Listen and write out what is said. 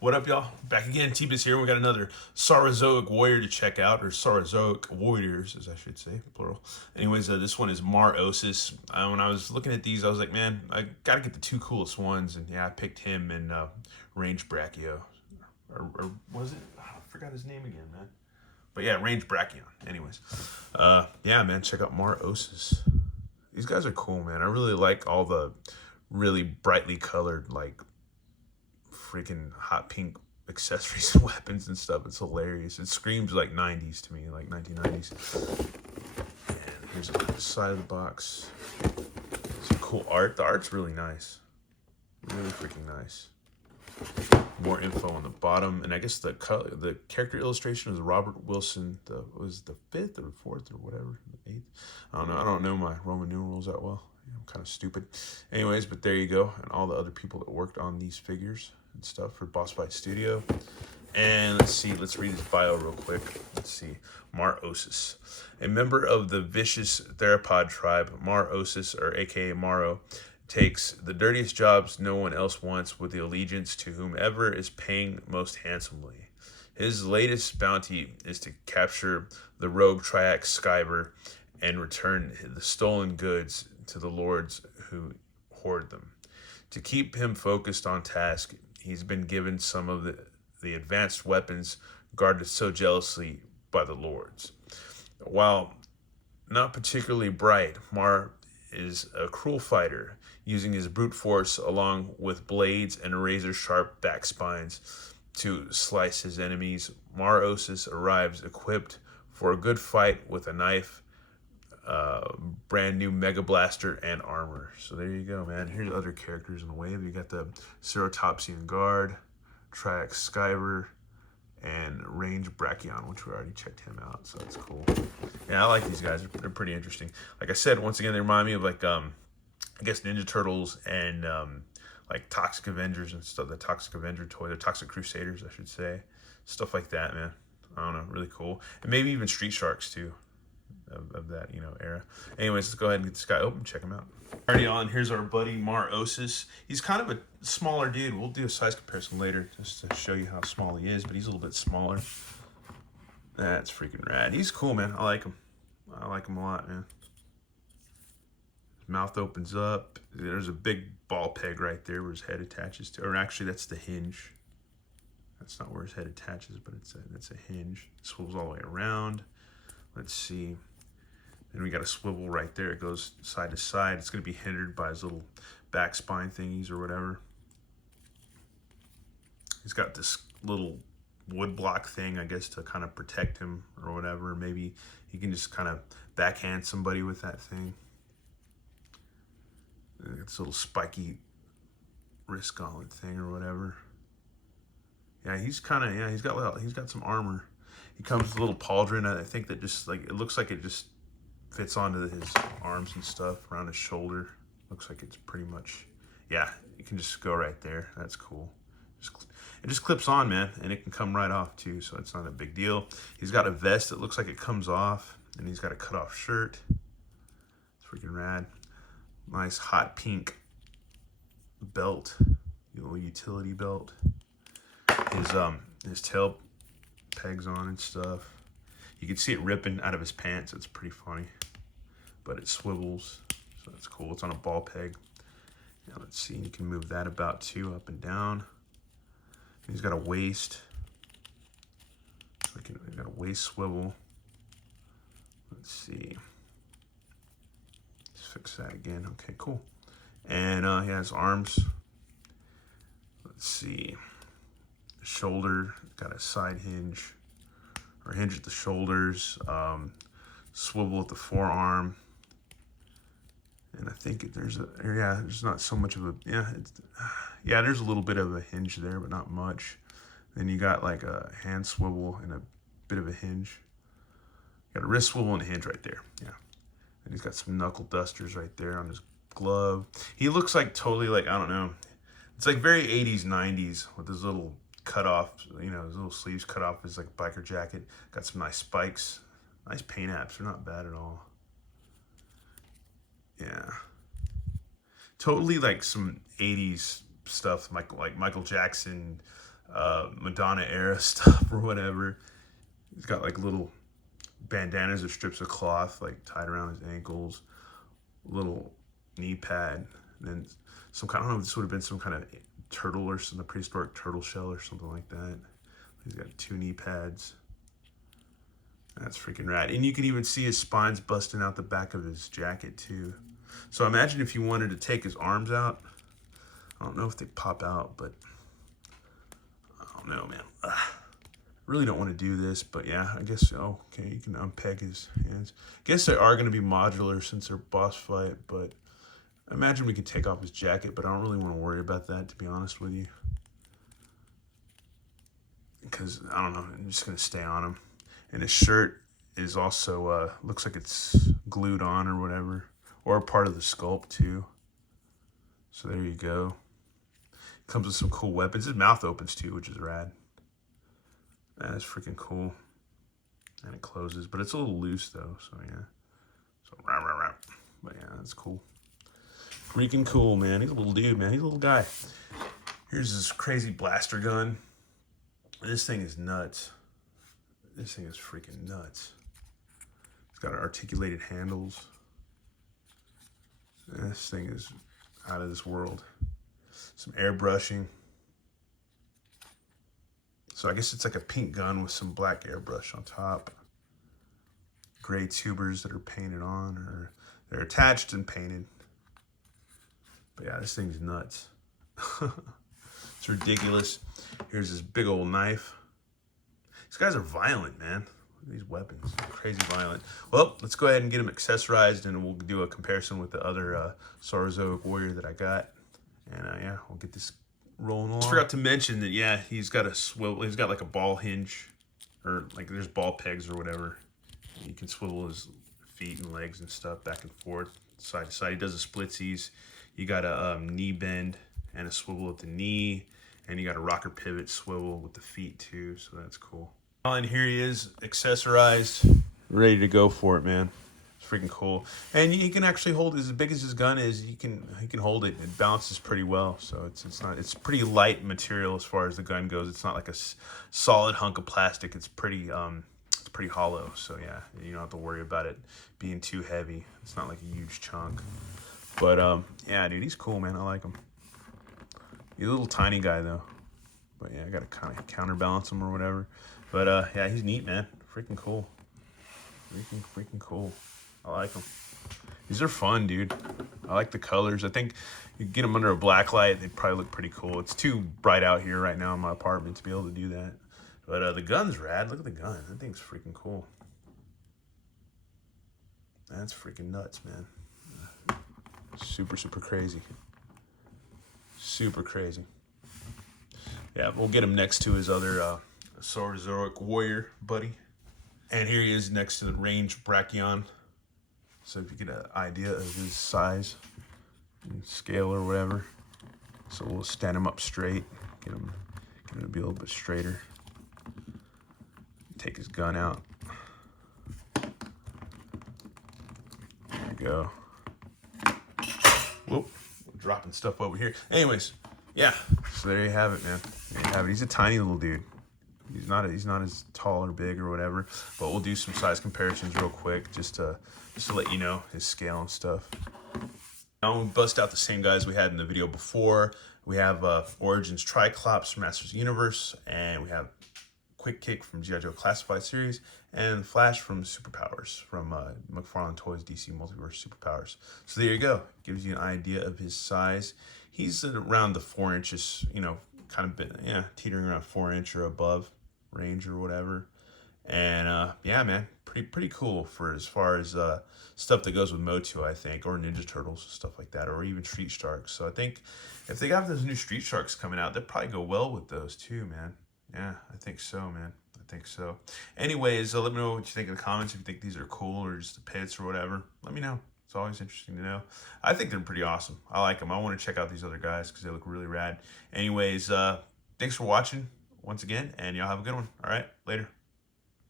What up, y'all? Back again, T-Biz here. We got another Saurozoic warrior to check out, or Saurozoic warriors, as I should say, plural. Anyways, this one is Marr Ossis. When I was looking at these, I was like, man, I gotta get the two coolest ones, and yeah, I picked him and Range Brachio, or was it? Oh, I forgot his name again, man. But yeah, Range Brachion. Anyways, yeah, man, check out Marr Ossis. These guys are cool, man. I really like all the really brightly colored, like freaking hot pink accessories and weapons and stuff. It's hilarious. It screams like 90s to me, like 1990s. And here's the side of the box. Some cool art. The art's really nice. Really freaking nice. More info on the bottom, and I guess the character illustration was Robert Wilson. Was the 5th or 4th or whatever, the 8th. I don't know. I don't know my Roman numerals that well. I'm kind of stupid. Anyways, but there you go, and all the other people that worked on these figures and stuff for Boss Fight Studio. And let's see. Let's read his bio real quick. Let's see. Marr Ossis, a member of the vicious theropod tribe, Marr Ossis, or AKA Morrow, takes the dirtiest jobs no one else wants with the allegiance to whomever is paying most handsomely. His latest bounty is to capture the rogue Triax Skyber and return the stolen goods to the lords who hoard them. To keep him focused on task, he's been given some of the advanced weapons guarded so jealously by the lords. While not particularly bright, Marr is a cruel fighter, using his brute force along with blades and razor-sharp back spines to slice his enemies. Marr Ossis arrives equipped for a good fight with a knife, brand new Mega Blaster, and armor. So there you go, man. Here's other characters in the wave. You got the Ceratopsian Guard, Triax Skyber, and Range Brachion, which we already checked him out, so that's cool. Yeah, I like these guys. They're pretty interesting. Like I said, once again, they remind me of like I guess Ninja Turtles and like Toxic Avengers and stuff. The Toxic Avenger toy, the Toxic Crusaders, I should say. Stuff like that, man. I don't know, really cool. And maybe even Street Sharks too, of that, you know, era. Anyways, let's go ahead and get this guy open, check him out. Already on, here's our buddy Marr Ossis. He's kind of a smaller dude. We'll do a size comparison later just to show you how small he is, but he's a little bit smaller. That's freaking rad. He's cool, man. I like him. I like him a lot, man. His mouth opens up. There's a big ball peg right there where his head attaches to. Or actually, that's the hinge. That's not where his head attaches, but that's a hinge. It swivels all the way around. Let's see. Then we got a swivel right there. It goes side to side. It's going to be hindered by his little back spine thingies or whatever. He's got this little wood block thing, I guess, to kind of protect him or whatever. Maybe he can just kind of backhand somebody with that thing. It's a little spiky wrist gauntlet thing or whatever. Yeah, he's got some armor. He comes with a little pauldron. I think that just like, it looks like it just fits onto his arms and stuff, around his shoulder. Looks like it's pretty much, yeah, you can just go right there. That's cool. It just clips on, man, and it can come right off too, so it's not a big deal. He's got a vest that looks like it comes off, and he's got a cut-off shirt. It's freaking rad. Nice hot pink belt, little utility belt. His tail pegs on and stuff. You can see it ripping out of his pants. It's pretty funny, but it swivels, so that's cool. It's on a ball peg. Now let's see, you can move that about too, up and down. He's got a waist. He's got a waist swivel. Let's see. Let's fix that again. Okay, cool. And he has arms. Let's see. Shoulder, got a side hinge, or hinge at the shoulders. Swivel at the forearm. And I think there's not so much of a, there's a little bit of a hinge there, but not much. Then you got like a hand swivel and a bit of a hinge. Got a wrist swivel and a hinge right there, yeah. And he's got some knuckle dusters right there on his glove. He looks like totally like, I don't know, it's like very 80s, 90s with his little cut off, you know, his little sleeves cut off his like biker jacket. Got some nice spikes, nice paint apps, they're not bad at all. Yeah, totally like some 80s stuff, like Michael Jackson, Madonna era stuff or whatever. He's got like little bandanas or strips of cloth like tied around his ankles, little knee pad, and then some kind, I don't know if this would have been some kind of turtle or some prehistoric turtle shell or something like that. He's got 2 knee pads. That's freaking rad. And you can even see his spines busting out the back of his jacket too. So imagine if you wanted to take his arms out. I don't know if they pop out, but I don't know, man. Ugh. Really don't want to do this, but yeah, I guess, oh, okay, you can unpeg his hands. Guess they are going to be modular since they're boss fight, but I imagine we could take off his jacket, but I don't really want to worry about that, to be honest with you. Because, I don't know, I'm just going to stay on him. And his shirt is also, looks like it's glued on or whatever, or part of the sculpt too. So there you go. Comes with some cool weapons. His mouth opens too, which is rad. That is freaking cool. And it closes, but it's a little loose though, so yeah. So, rah, rah, rah. But yeah, that's cool. Freaking cool, man. He's a little dude, man. He's a little guy. Here's this crazy blaster gun. This thing is nuts. This thing is freaking nuts. It's got articulated handles. This thing is out of this world. Some airbrushing. So I guess it's like a pink gun with some black airbrush on top. Gray tubers that are painted on, or they're attached and painted. But yeah, this thing's nuts. It's ridiculous. Here's this big old knife. These guys are violent, man. These weapons, crazy violent. Well, let's go ahead and get them accessorized, and we'll do a comparison with the other Saurozoic warrior that I got. And yeah, we'll get this rolling along. I forgot to mention that, yeah, he's got a swivel. He's got like a ball hinge, or like there's ball pegs or whatever. You can swivel his feet and legs and stuff back and forth, side to side. He does the splitsies. You got a knee bend and a swivel at the knee, and you got a rocker pivot swivel with the feet too. So that's cool. And here he is, accessorized, ready to go for it, man. It's freaking cool. And he can actually hold it as big as his gun is. He can hold it. It bounces pretty well. So it's pretty light material as far as the gun goes. It's not like a solid hunk of plastic. It's pretty hollow. So yeah, you don't have to worry about it being too heavy. It's not like a huge chunk. But yeah, dude, he's cool, man. I like him. He's a little tiny guy though. But yeah, I gotta kind of counterbalance him or whatever. But yeah, he's neat, man. Freaking cool. Freaking cool. I like them. These are fun, dude. I like the colors. I think you get them under a black light, they'd probably look pretty cool. It's too bright out here right now in my apartment to be able to do that. But the gun's rad. Look at the gun. That thing's freaking cool. That's freaking nuts, man. Super, super crazy. Super crazy. Yeah, we'll get him next to his other Saurozoic warrior buddy. And here he is next to the range Brachion. So if you get an idea of his size and scale or whatever. So we'll stand him up straight, get him to be a little bit straighter. Take his gun out. There we go. Whoop, dropping stuff over here. Anyways, yeah, so there you have it, man. There you have it. He's a tiny little dude. He's not as tall or big or whatever, but we'll do some size comparisons real quick just to let you know his scale and stuff. Now we bust out the same guys we had in the video before. We have Origins Triclops from Masters of the Universe, and we have Quick Kick from G.I. Joe Classified Series, and Flash from Superpowers from McFarlane Toys DC Multiverse Superpowers. So there you go. Gives you an idea of his size. He's at around the 4 inches, you know, kind of been, yeah, teetering around 4 inch or above range or whatever. And yeah, man, pretty cool for as far as stuff that goes with Motu, I think, or Ninja Turtles, stuff like that, or even Street Sharks. So I think if they got those new Street Sharks coming out, they'd probably go well with those too, man. Yeah, I think so, man. I think so. Anyways, let me know what you think in the comments. If you think these are cool or just the pits or whatever, let me know. It's always interesting to know. I think they're pretty awesome. I like them. I want to check out these other guys because they look really rad. Anyways, thanks for watching once again, and y'all have a good one. All right, later.